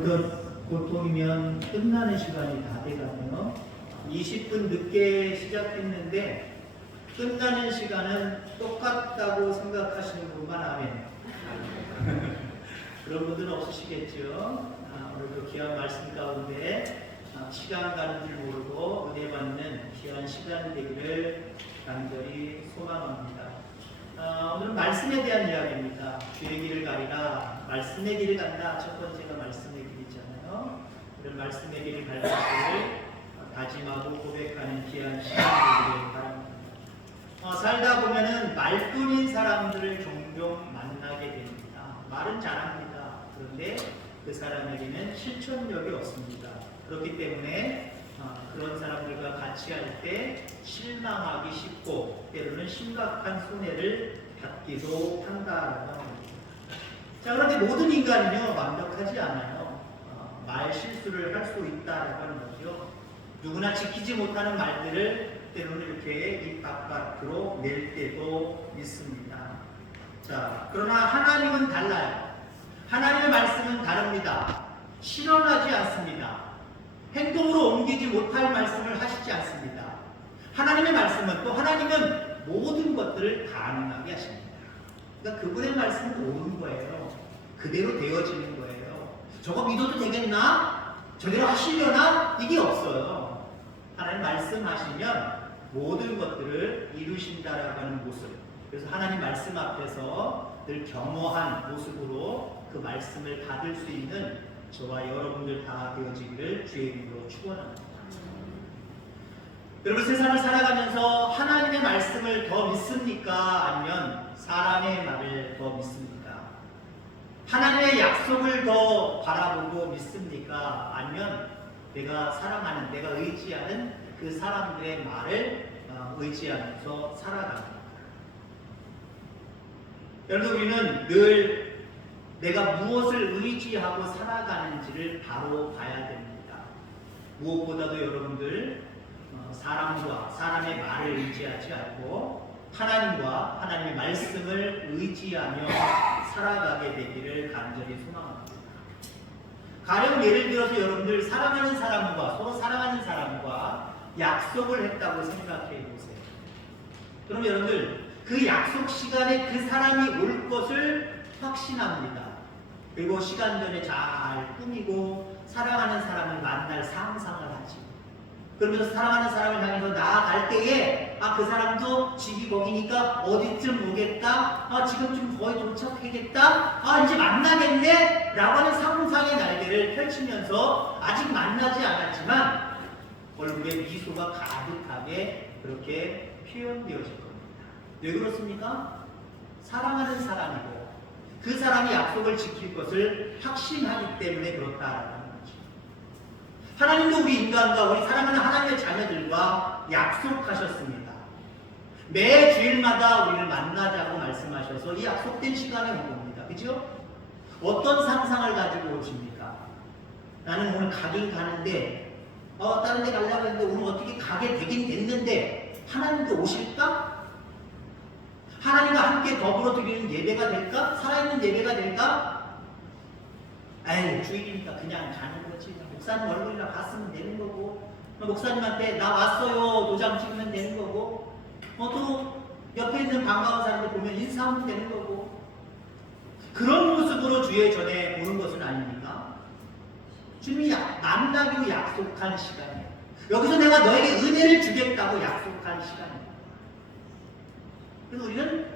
어느덧 고통이면 끝나는 시간이 다 돼가네요. 20분 늦게 시작했는데 끝나는 시간은 똑같다고 생각하시는 분만 아멘. 그런 분들은 없으시겠죠. 오늘도 귀한 말씀 가운데 시간 가는 줄 모르고 은혜 받는 귀한 시간 되기를 간절히 소망합니다. 오늘은 말씀에 대한 이야기입니다. 주의 길을 가리라, 말씀의 길을 간다. 첫 번째가 말씀의 길이잖아요. 이런 말씀의 길을 갈 것을 다짐하고 고백하는 귀한 시간 되기를 바랍니다. 살다 보면은 말뿐인 사람들을 종종 만나게 됩니다. 말은 잘합니다. 그런데 그 사람에게는 실천력이 없습니다. 그렇기 때문에 그런 사람들과 같이 할 때 실망하기 쉽고 때로는 심각한 손해를 받기도 한다라고 합니다. 자, 그런데 모든 인간은요 완벽하지 않아요. 말 실수를 할 수 있다라고 하는 거죠. 누구나 지키지 못하는 말들을 때로는 이렇게 입 바깥으로 낼 때도 있습니다. 자, 그러나 하나님은 달라요. 하나님의 말씀은 다릅니다. 실현하지 않습니다. 행동으로 옮기지 못할 말씀을 하시지 않습니다. 하나님의 말씀은 또 하나님은 모든 것들을 가능하게 하십니다. 그러니까 그분의 말씀은 옳은 거예요. 그대로 되어지는 거예요. 저거 믿어도 되겠나? 저대로 하시려나? 이게 없어요. 하나님 말씀하시면 모든 것들을 이루신다라고 하는 모습. 그래서 하나님 말씀 앞에서 늘 겸허한 모습으로 그 말씀을 받을 수 있는 저와 여러분들 다 되어지기를 주의 이름으로 축원합니다. 여러분, 세상을 살아가면서 하나님의 말씀을 더 믿습니까? 아니면 사람의 말을 더 믿습니까? 하나님의 약속을 더 바라보고 믿습니까? 아니면 내가 사랑하는, 내가 의지하는 그 사람들의 말을 의지하면서 살아갑니까? 여러분, 우리는 늘 내가 무엇을 의지하고 살아가는지를 바로 봐야 됩니다. 무엇보다도 여러분들 사람과 사람의 말을 의지하지 않고 하나님과 하나님의 말씀을 의지하며 살아가게 되기를 간절히 소망합니다. 가령 예를 들어서 여러분들 사랑하는 사람과 서로 사랑하는 사람과 약속을 했다고 생각해 보세요. 그럼 여러분들 그 약속 시간에 그 사람이 올 것을 확신합니다. 그리고 시간 전에 잘 꾸미고 사랑하는 사람을 만날 상상을 하지. 그러면서 사랑하는 사람을 향해서 나아갈 때에 그 사람도 집이 거기니까 어디쯤 오겠다. 지금쯤 거의 도착하겠다. 이제 만나겠네. 라고 하는 상상의 날개를 펼치면서 아직 만나지 않았지만 얼굴에 미소가 가득하게 그렇게 표현되어질 겁니다. 왜 그렇습니까? 사랑하는 사람이고 그 사람이 약속을 지킬 것을 확신하기 때문에 그렇다라는 거죠. 하나님도 우리 인간과 우리 사랑하는 하나님의 자녀들과 약속하셨습니다. 매 주일마다 우리를 만나자고 말씀하셔서 이 약속된 시간에 온 겁니다. 그죠? 어떤 상상을 가지고 오십니까? 나는 오늘 가긴 가는데 다른 데 가려고 했는데 오늘 어떻게 가게 되긴 됐는데 하나님도 오실까? 하나님과 함께 더불어 드리는 예배가 될까? 살아있는 예배가 될까? 에이, 주일이니까 그냥 가는 거지. 목사님 얼굴이나 봤으면 되는 거고, 목사님한테 나 왔어요 도장 찍으면 되는 거고, 또 옆에 있는 반가운 사람들 보면 인사하면 되는 거고. 그런 모습으로 주의 전에 오는 것은 아닙니까? 주님이 만나기로 약속한 시간이에요. 여기서 내가 너에게 은혜를 주겠다고 약속한 시간이에요. 그래서 우리는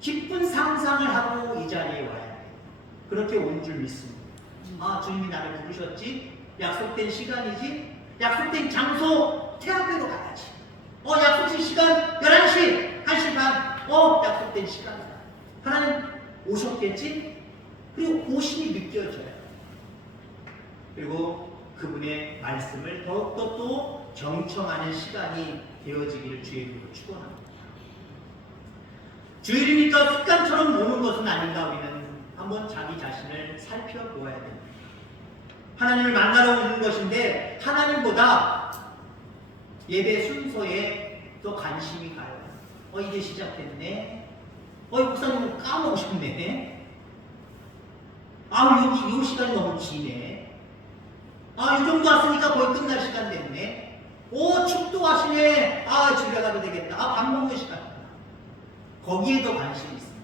기쁜 상상을 하고 이 자리에 와야 돼요. 그렇게 온 줄 믿습니다. 주님이 나를 부르셨지? 약속된 시간이지? 약속된 장소 태학교로 가야지. 약속된 시간 11시, 1시 반. 약속된 시간이다. 하나님 오셨겠지? 그리고 오심이 느껴져요. 그리고 그분의 말씀을 더욱더 또 경청하는 시간이 되어지기를 주의 이름으로 축원합니다. 주일이니까 습관처럼 오는 것은 아닌가. 우리는 한번 자기 자신을 살펴보아야 됩니다. 하나님을 만나러 오는 것인데 하나님보다 예배 순서에 더 관심이 가요. 이제 시작됐네. 목사님 까먹으셨네. 아, 여기 요 시간이 너무 기네. 아, 이 정도 왔으니까 거의 끝날 시간 됐네. 오, 축도하시네. 아, 집에 가도 되겠다. 아, 밥 먹는 시간이다. 거기에 더 관심이 있습니다.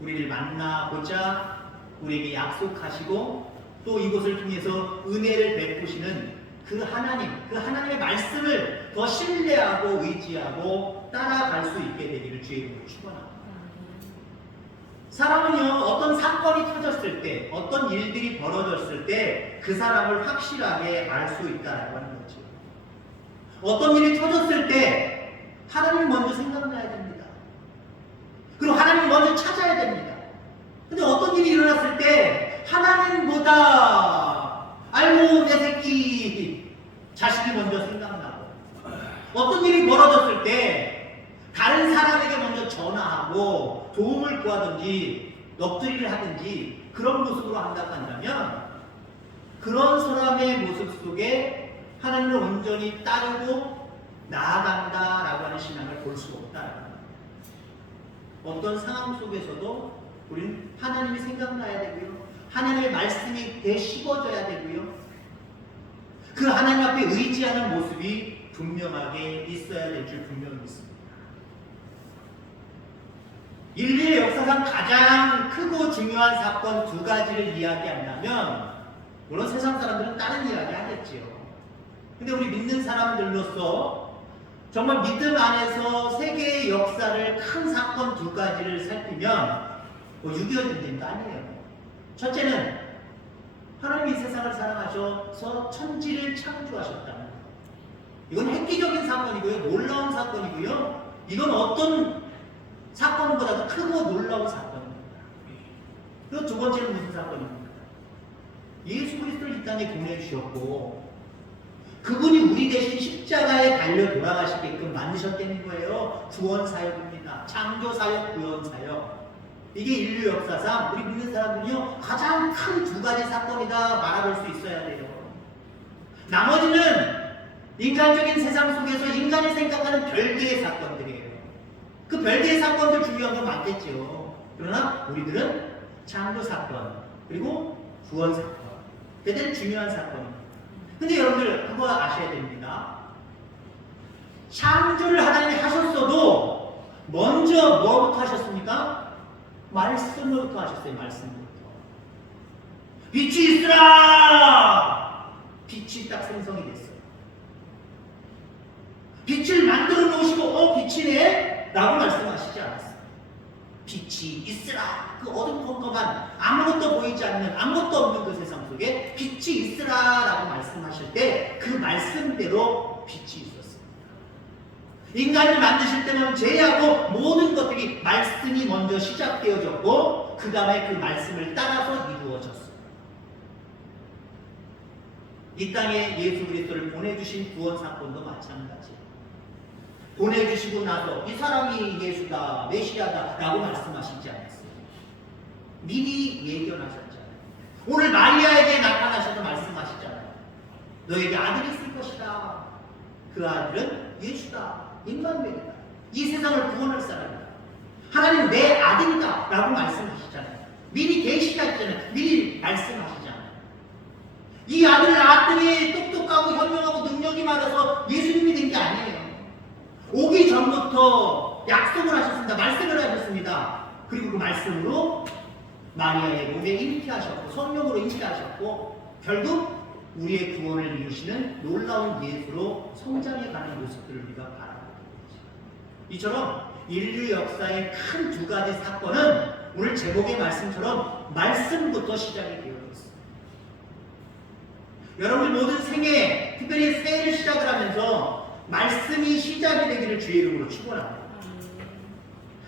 우리를 만나보자 우리에게 약속하시고 또 이곳을 통해서 은혜를 베푸시는 그 하나님의 말씀을 더 신뢰하고 의지하고 따라갈 수 있게 되기를 주의 이름으로 축원합니다. 사람은요, 어떤 사건이 터졌을 때, 어떤 일들이 벌어졌을 때 그 사람을 확실하게 알 수 있다라고 하는 거죠. 어떤 일이 터졌을 때 하나님 먼저 생각나야 됩니다. 그리고 하나님 먼저 찾아야 됩니다. 근데 어떤 일이 일어났을 때 하나님보다 아이고 내 새끼 자식이 먼저 생각나고, 어떤 일이 벌어졌을 때 다른 사람에게 먼저 전화하고 도움을 구하든지 넋두리를 하든지 그런 모습으로 한다고 한다면 그런 사람의 모습 속에 하나님을 온전히 따르고 나아간다라고 하는 신앙을 볼 수 없다라는 거예요. 어떤 상황 속에서도 우리는 하나님이 생각나야 되고요. 하나님의 말씀이 되씹어져야 되고요. 그 하나님 앞에 의지하는 모습이 분명하게 있어야 될 줄 분명히 믿습니다. 인류의 역사상 가장 크고 중요한 사건 두 가지를 이야기한다면 물론 세상 사람들은 다른 이야기 하겠지요. 근데 우리 믿는 사람들로서 정말 믿음 안에서 세계의 역사를 큰 사건 두 가지를 살피면 6.25 전쟁도 아니에요. 첫째는 하나님이 세상을 사랑하셔서 천지를 창조하셨다는 것. 이건 획기적인 사건이고요. 놀라운 사건이고요. 이건 어떤 사건보다도 크고 놀라운 사건입니다. 그리고 두 번째는 무슨 사건입니까? 예수 그리스도를 이 땅에 보내주셨고 그분이 우리 대신 십자가에 달려 돌아가시게끔 만드셨다는 거예요. 구원 사역입니다. 창조 사역, 구원 사역. 이게 인류 역사상 우리 믿는 사람들이요 가장 큰 두 가지 사건이다 말아볼 수 있어야 돼요. 나머지는 인간적인 세상 속에서 인간이 생각하는 별개의 사건들이에요. 그 별개의 사건들 중요한 건 많겠죠. 그러나 우리들은 창조 사건 그리고 구원 사건 대단히 중요한 사건입니다. 근데 여러분들 그거 아셔야 됩니다. 창조를 하나님이 하셨어도 먼저 뭐부터 하셨습니까? 말씀으로부터 하셨어요. 말씀으로부터. 빛이 있으라! 빛이 딱 생성이 됐어요. 빛을 만들어 놓으시고 빛이네? 라고 말씀하시지 않았어요. 빛이 있으라. 그 어둠컴컴한 아무것도 보이지 않는 아무것도 없는 그 세상 속에 빛이 있으라 라고 말씀하실 때 그 말씀대로 빛이 있었습니다. 인간을 만드실 때는 제하고 모든 것들이 말씀이 먼저 시작되어졌고 그 다음에 그 말씀을 따라서 이루어졌어요. 이 땅에 예수 그리스도를 보내주신 구원 사건도 마찬가지예요. 보내주시고 나서 이 사람이 예수다, 메시아다 라고 말씀하시지 않았어요. 미리 예견하셨잖아요. 오늘 마리아에게 나타나셔서 말씀하시잖아요. 너에게 아들이 있을 것이다. 그 아들은 예수다, 임마누엘이다. 이 세상을 구원할 사람이다. 하나님 내 아들이다 라고 말씀하시잖아요. 미리 계시하시잖아요. 미리 말씀하시잖아요. 이 아들을 낳았더니 똑똑하고 현명하고 능력이 많아서 예수님이 된 게 아니에요. 오기 전부터 약속을 하셨습니다. 말씀을 하셨습니다. 그리고 그 말씀으로 마리아의 몸에 잉태하셨고 성령으로 잉태하셨고 결국 우리의 구원을 이루시는 놀라운 예수로 성장해가는 모습들을 우리가 바라보고 있습니다. 이처럼 인류 역사의 큰 두 가지 사건은 오늘 제목의 말씀처럼 말씀부터 시작이 되어 있습니다. 여러분들 모든 생애, 특별히 새해를 시작을 하면서 말씀이 시작이 되기를 주의 이름으로 축원합니다.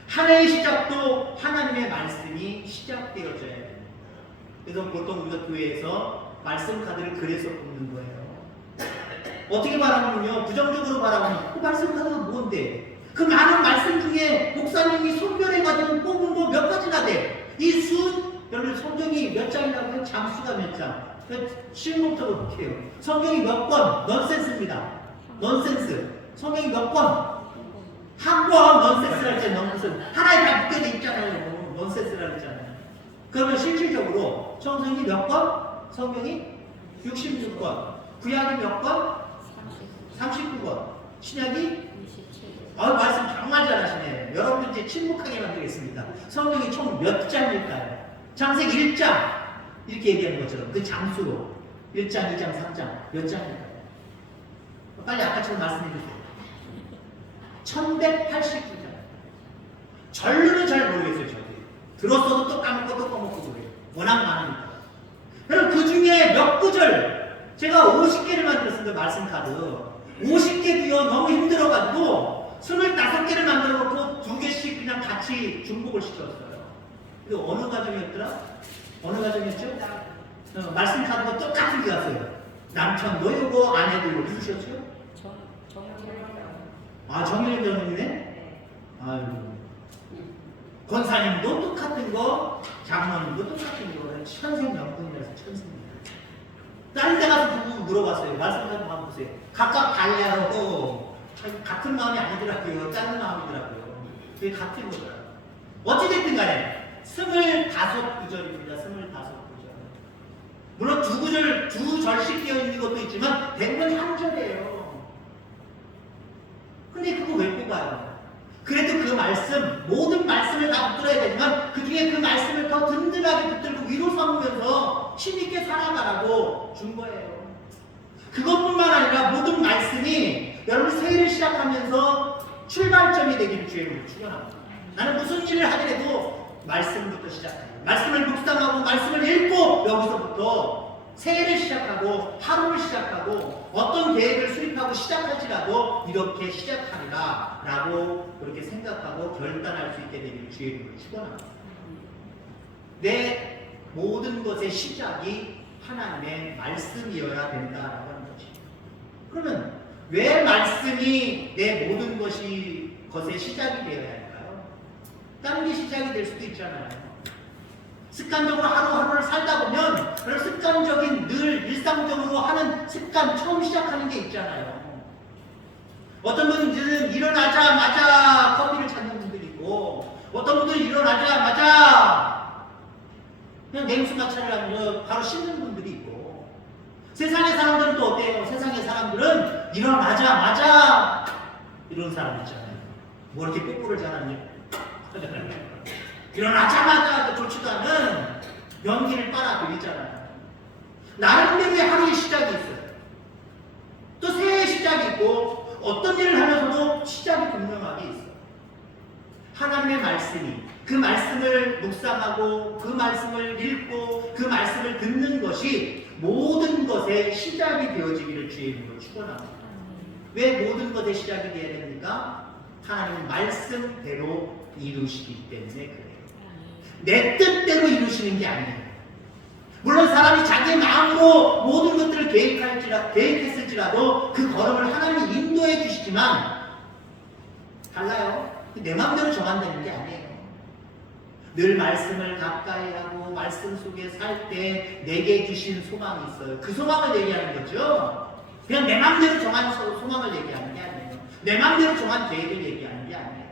한 해의 시작도 하나님의 말씀이 시작되어져야 됩니다. 그래서 보통 우리가 교회에서 말씀 카드를 그래서 뽑는 거예요. 어떻게 바라보면요, 부정적으로 바라보면 그 말씀 카드가 뭔데? 그 많은 말씀 중에 목사님이 손별해가지고 뽑은 거 몇 가지나 돼? 이 수, 여러분 성경이 몇 장이라고 해요? 장수가 몇 장? 실목적으로 볼게요. 성경이 몇 권? 넌센스입니다. 넌센스. 성경이 몇 권? 한 권 넌센스라 했잖아요. 넌센스. 하나에 다 묶여져 있잖아요. 넌센스라 했잖아요. 그러면 실질적으로 청소년이 몇 권? 성경이 66권. 구약이 몇 권? 39권. 신약이? 말씀 정말 잘하시네. 여러분 이제 침묵하게 만들겠습니다. 성경이 총 몇 장일까요? 창세기 1장 이렇게 얘기하는 것처럼 그 장수로 1장, 2장, 3장 몇 장일까요? 빨리 아까처럼 말씀해 주세요. 1189장. 절로는 잘 모르겠어요. 저도. 들었어도 또 까먹고 또 까먹고 그래요. 워낙 많으니까. 그럼 그 중에 몇 구절 제가 50개를 만들었습니다. 말씀 카드. 50개도요 너무 힘들어가지고 25개를 만들어 놓고 2개씩 그냥 같이 중복을 시켰어요. 근데 어느 과정이었더라? 어느 과정이었죠? 말씀 카드가 똑같은 게 왔어요. 남편도 요거 아내도 요거 누구셨죠? 정일영 변호님네? 아유. 권사님도 똑같은 거, 장모님도 똑같은 거. 천생연분이라서 천생입니다. 다른 데 가서 보고 물어봤어요. 말씀 카드 한번 보세요. 각각 달라고 같은 마음이 아니더라고요. 다른 마음이더라고요. 그게 같은 거더라고요. 어찌됐든 간에 25구절입니다. 25구절. 물론 두 절씩 되어 있는 것도 있지만 대부분 한 절이에요. 근데 그거 왜 뽑아요? 그래도 그 말씀, 모든 말씀을 다 붙들어야 되지만 그 중에 그 말씀을 더 든든하게 붙들고 위로 삼으면서 힘있게 살아가라고 준 거예요. 그것뿐만 아니라 모든 말씀이 여러분 새해를 시작하면서 출발점이 되기를 주님으로 축원합니다. 나는 무슨 일을 하더라도 말씀부터 시작해요. 말씀을 묵상하고 말씀을 읽고 여기서부터 새해를 시작하고 하루를 시작하고 어떤 계획을 수립하고 시작할지라도 이렇게 시작하리라 라고 그렇게 생각하고 결단할 수 있게 되기를 주의 이름으로 축원합니다. 내 모든 것의 시작이 하나님의 말씀이어야 된다라고 하는 거지. 그러면 왜 말씀이 내 모든 것의 시작이 되어야 할까요? 다른 게 시작이 될 수도 있잖아요. 습관적으로 하루하루를 살다 보면 그런 습관적인 늘 일상적으로 하는 습관 처음 시작하는 게 있잖아요. 어떤 분들은 일어나자마자 커피를 찾는 분들이 있고 어떤 분들은 일어나자마자 그냥 냉수마차를 하면서 바로 씻는 분들이 있고 세상의 사람들은 또 어때요? 세상의 사람들은 일어나자마자 이런 사람 있잖아요. 뭐 이렇게 뽀뽀를 잘하냐? 일어나자마자 좋지도 않은 연기를 빨아들이잖아요. 나름대로의 하루의 시작이 있어요. 또 새해의 시작이 있고 어떤 일을 하면서도 시작이 분명하게 있어요. 하나님의 말씀이 그 말씀을 묵상하고 그 말씀을 읽고 그 말씀을 듣는 것이 모든 것의 시작이 되어지기를 주의 이름으로 축원합니다. 왜 모든 것의 시작이 되어야 됩니까? 하나님은 말씀대로 이루시기 때문에 그래요. 내 뜻대로 이루시는 게 아니에요. 물론 사람이 자기 마음으로 모든 것들을 계획했을지라도 그 걸음을 하나님이 인도해 주시지만 달라요. 내 마음대로 정한다는 게 아니에요. 늘 말씀을 가까이 하고 말씀 속에 살 때 내게 주신 소망이 있어요. 그 소망을 얘기하는 거죠. 그냥 내 마음대로 정한 소망을 얘기하는 게 아니에요. 내 마음대로 정한 계획을 얘기하는 게 아니에요.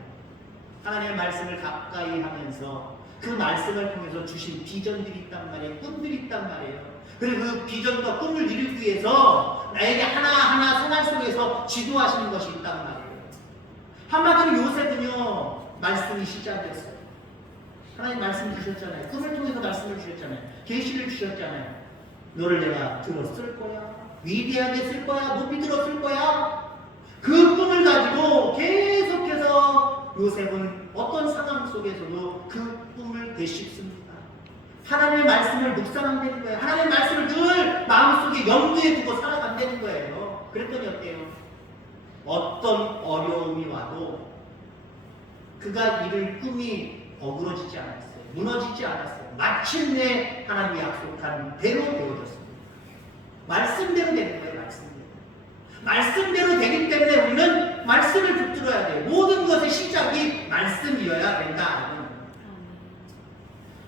하나님의 말씀을 가까이 하면서 그 말씀을 통해서 주신 비전들이 있단 말이에요. 꿈들이 있단 말이에요. 그리고 그 비전과 꿈을 이루기 위해서 나에게 하나하나 생활 속에서 지도하시는 것이 있단 말이에요. 한마디로 요셉은요, 말씀이 시작이었어요. 하나님 말씀 주셨잖아요. 꿈을 통해서 말씀을 주셨잖아요. 계시를 주셨잖아요. 너를 내가 들었을 거야. 위대하게 쓸 거야. 높이 들었을 거야. 그 꿈을 가지고 계속해서 요셉은 어떤 상황 속에서도 그 꿈을 되씹습니다. 하나님의 말씀을 묵상한다는 거예요. 하나님의 말씀을 늘 마음속에 염두에 두고 살아간다는 거예요. 그랬더니 어때요? 어떤 어려움이 와도 그가 이룰 꿈이 어그러지지 않았어요. 무너지지 않았어요. 마침내 하나님이 약속한 대로 되어졌습니다. 말씀대로 되는 거예요. 말씀대로 되기 때문에 우리는 말씀을 붙들어야 돼요. 모든 것의 시작이 말씀이어야 된다.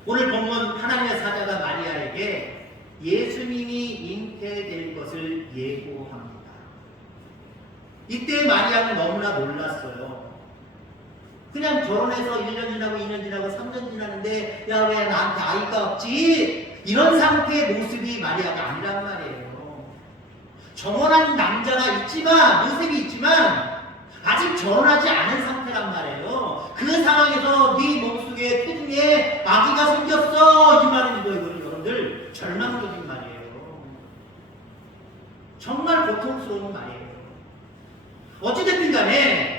오늘 본문 하나님의 사자가 마리아에게 예수님이 잉태될 것을 예고합니다. 이때 마리아는 너무나 놀랐어요. 그냥 결혼해서 1년 지나고 2년 지나고 3년 지나는데 야 왜 나한테 아이가 없지? 이런 상태의 모습이 마리아가 아니란 말이에요. 정혼한 남자가 있지만 요셉이 있지만 아직 결혼하지 않은 상태란 말이에요. 그 상황에서 네 몸속에 태중에 아기가 생겼어 이 말은 이거예요. 여러분들 절망적인 말이에요. 정말 고통스러운 말이에요. 어찌됐든 간에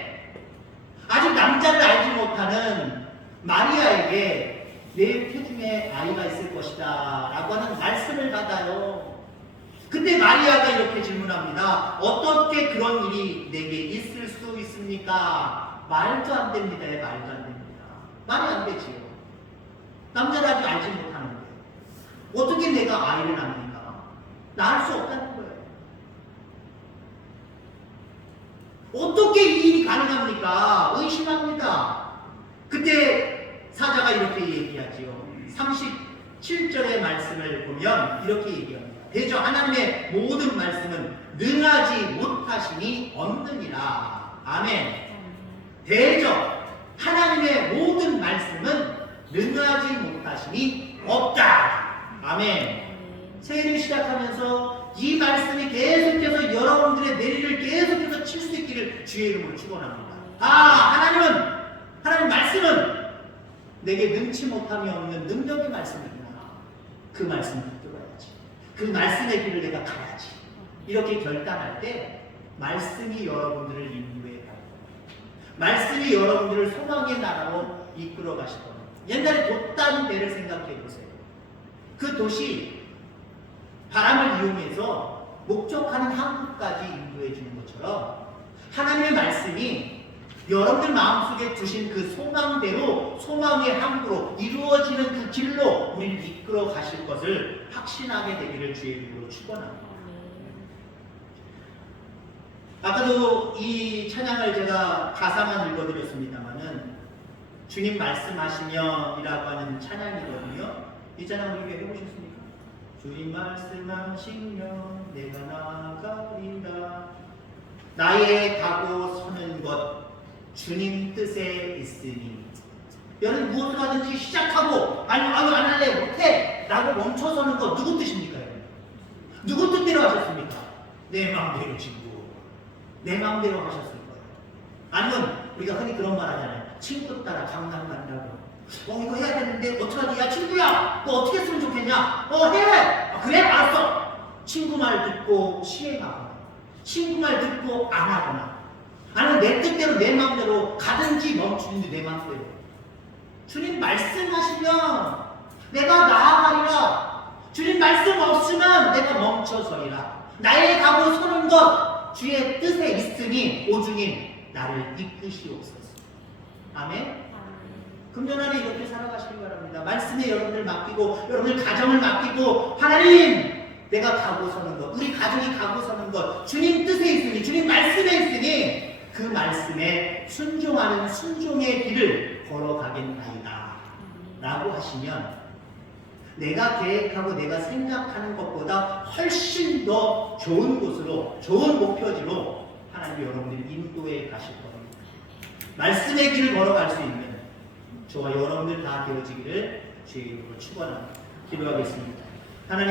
아직 남자를 알지 못하는 마리아에게 내 태중에 아이가 있을 것이다 라고 하는 말씀을 받아요. 그때 마리아가 이렇게 질문합니다. 어떻게 그런 일이 내게 있을 수 있습니까? 말도 안 됩니다. 말도 안 됩니다. 말이 안 되지요. 남자를 아직 알지 못하는데 어떻게 내가 아이를 낳습니까? 낳을 수 없다는 거예요. 어떻게 이 일이 가능합니까? 의심합니다. 그때 사자가 이렇게 얘기하지요. 37절의 말씀을 보면 이렇게 얘기합니다. 대저 하나님의 모든 말씀은 능하지 못하심이 없느니라. 아멘. 대저 하나님의 모든 말씀은 능하지 못하심이 없다. 아멘. 새해를 시작하면서 이 말씀이 계속해서 여러분들의 내리를 계속해서 칠 수 있기를 주의 이름으로 축원합니다. 하나님 말씀은 내게 능치 못함이 없는 능력의 말씀이구나. 그 말씀을 붙들어야지. 그 말씀의 길을 내가 가야지. 이렇게 결단할 때 말씀이 여러분들을 인도해 가요. 말씀이 여러분들을 소망의 나라로 이끌어 가실 겁니다. 옛날에 돛단 배를 생각해 보세요. 그 돛이 바람을 이용해서 목적하는 항구까지 인도해 주는 것처럼 하나님의 말씀이 여러분들 마음속에 두신 그 소망대로 소망의 항구로 이루어지는 그 길로 우리를 이끌어 가실 것을 확신하게 되기를 주의 이름으로 축원합니다. 아까도 이 찬양을 제가 가사만 읽어드렸습니다만은 주님 말씀하시며 이라고 하는 찬양이거든요. 이 찬양 우리 해보셨습니까? 주님 말씀하시며 내가 나아가리라. 나의 가고 서는 것 주님 뜻에 있으니. 여러분 무엇을 하든지 시작하고 안 할래 못해 라고 멈춰서는 것 누구 뜻입니까? 누구 뜻대로 하셨습니까? 내 마음대로 친구. 내 마음대로 하셨을 거예요. 아니면 우리가 흔히 그런 말 하잖아요. 친구 따라 강남 간다고. 이거 해야 되는데 어떡하지? 야 친구야 너 어떻게 했으면 좋겠냐? 해! 그래 알았어. 친구 말 듣고 시행하거나 친구 말 듣고 안 하거나 아니면 내 뜻대로 내 마음대로 가든지 멈추는지 내 마음대로. 주님 말씀하시면 내가 나아가리라. 주님 말씀 없으면 내가 멈춰서리라. 나의 가고 서는 것 주의 뜻에 있으니 오주님 나를 이끄시옵소서. 아멘. 금년 안에 이렇게 살아가시기 바랍니다. 말씀에 여러분들 맡기고 여러분들 가정을 맡기고 하나님 내가 가고 서는 것 우리 가정이 가고 서는 것 주님 뜻에 있으니 주님 말씀에 있으니 그 말씀에 순종하는 순종의 길을 걸어가겠나이다 라고 하시면 내가 계획하고 내가 생각하는 것보다 훨씬 더 좋은 곳으로 좋은 목표지로 하나님 여러분들이 인도해 가실 겁니다. 말씀의 길을 걸어갈 수 있는 저와 여러분들 다 되어지기를 주의 이름으로 축원합니다. 기도하겠습니다. 하나님